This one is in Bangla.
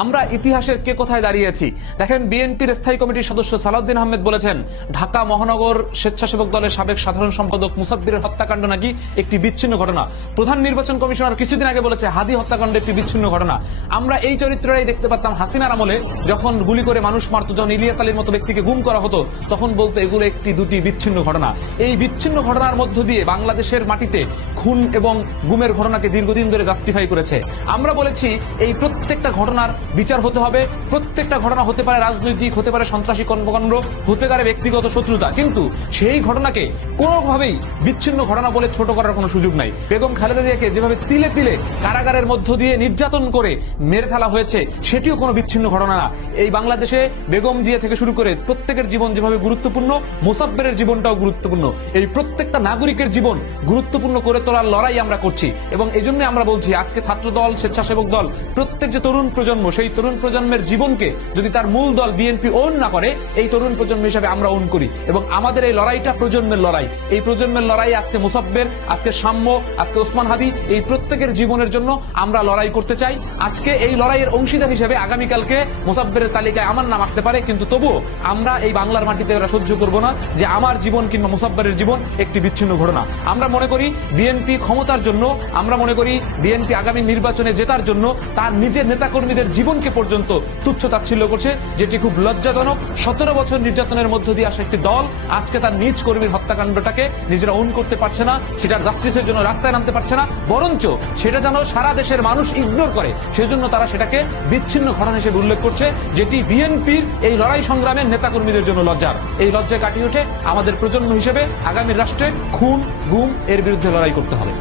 আমরা ইতিহাসের কে কোথায় দাঁড়িয়েছি দেখেন। বিএনপির স্থায়ী কমিটির সদস্য সালাউদ্দিন আহমেদ বলেছেন ঢাকা মহানগর স্বেচ্ছাসেবক দলের সাবেক সাধারণ সম্পাদক মুসাব্বিরের হত্যাকাণ্ড নাকি একটি বিচ্ছিন্ন ঘটনা। প্রধান নির্বাচন কমিশনার কিছুদিন আগে বলেছে হাদি হত্যাকাণ্ড একটি বিচ্ছিন্ন ঘটনা। আমরা এই চরিত্রটাই দেখতে পারতাম হাসিনার আমলে, যখন গুলি করে মানুষ মারত, যখন ইলিয়াস আলীর মতো ব্যক্তিকে গুম করা হতো, তখন বলতো এগুলো একটি দুটি বিচ্ছিন্ন ঘটনা। এই বিচ্ছিন্ন ঘটনার মধ্য দিয়ে বাংলাদেশের মাটিতে খুন এবং গুমের ঘটনাকে দীর্ঘদিন ধরে জাস্টিফাই করেছে। আমরা বলেছি এই প্রত্যেকটা ঘটনার বিচার হতে হবে। প্রত্যেকটা ঘটনা হতে পারে রাজনৈতিক, হতে পারে সন্ত্রাসী কর্মকাণ্ড, হতে পারে ব্যক্তিগত শত্রুতা, কিন্তু সেই ঘটনাকে কোনোভাবেই বিচ্ছিন্ন ঘটনা বলে ছোট করার কোনো সুযোগ নাই। বেগম খালেদা জিয়াকে যেভাবে তিলে তিলে কারাগারের মধ্য দিয়ে নির্যাতন করে মেরে ফেলা হয়েছে, সেটিও কোনো বিচ্ছিন্ন ঘটনা না। এই বাংলাদেশে বেগম জিয়া থেকে শুরু করে প্রত্যেকের জীবন যেভাবে গুরুত্বপূর্ণ, মোসাব্বেরের জীবনটাও গুরুত্বপূর্ণ। এই প্রত্যেকটা নাগরিকের জীবন গুরুত্বপূর্ণ করে তোলার লড়াই আমরা করছি, এবং এই জন্য আমরা বলছি আজকে ছাত্র দল, স্বেচ্ছাসেবক দল, প্রত্যেক যে তরুণ প্রজন্ম, সেই তরুণ প্রজন্মের জীবনকে যদি তার মূল দল বিএনপি ওন না করে, এই তরুণ প্রজন্ম হিসাবে আমরা ওন করি। এবং আমাদের এই লড়াইটা প্রজন্মের লড়াই। এই প্রজন্মের লড়াই আজকে মুসাব্বের, আজকে সাম্য, আজকে ওসমান হাদি, এই প্রত্যেকের জীবনের জন্য আমরা লড়াই করতে চাই। আজকে এই লড়াইয়ের অংশীদার হিসেবে আগামীকালকে মুসাব্বেরের তালিকায় আমার নাম আসতে পারে, কিন্তু তবুও আমরা এই বাংলার মাটিতে ওরা সহ্য করব না যে আমার জীবন কিংবা মুসাব্বেরের জীবন একটি বিচ্ছিন্ন ঘটনা। আমরা মনে করি বিএনপি ক্ষমতার জন্য, আমরা মনে করি বিএনপি আগামী নির্বাচনে জেতার জন্য তার নিজের নেতাকর্মীদের জীবনকে পর্যন্ত তুচ্ছ তাচ্ছিল্য করছে, যেটি খুব লজ্জাজনক। 17 বছর নির্যাতনের মধ্য দিয়ে আসা একটি দল আজকে তার নিজ কর্মীর হত্যাকাণ্ডটাকে নিজেরা ওন করতে পারছে না, সেটার জাস্টিসের জন্য রাস্তায় নামতে পারছে না, বরঞ্চ সেটা যেন সারা দেশের মানুষ ইগনোর করে, সেজন্য তারা সেটাকে বিচ্ছিন্ন ঘটনা হিসেবে উল্লেখ করছে, যেটি বিএনপির এই লড়াই সংগ্রামের নেতাকর্মীদের জন্য লজ্জার। এই লজ্জায় কাটিয়ে উঠে আমাদের প্রজন্ম হিসেবে আগামী রাষ্ট্রে খুন, গুম এর বিরুদ্ধে লড়াই করতে হবে।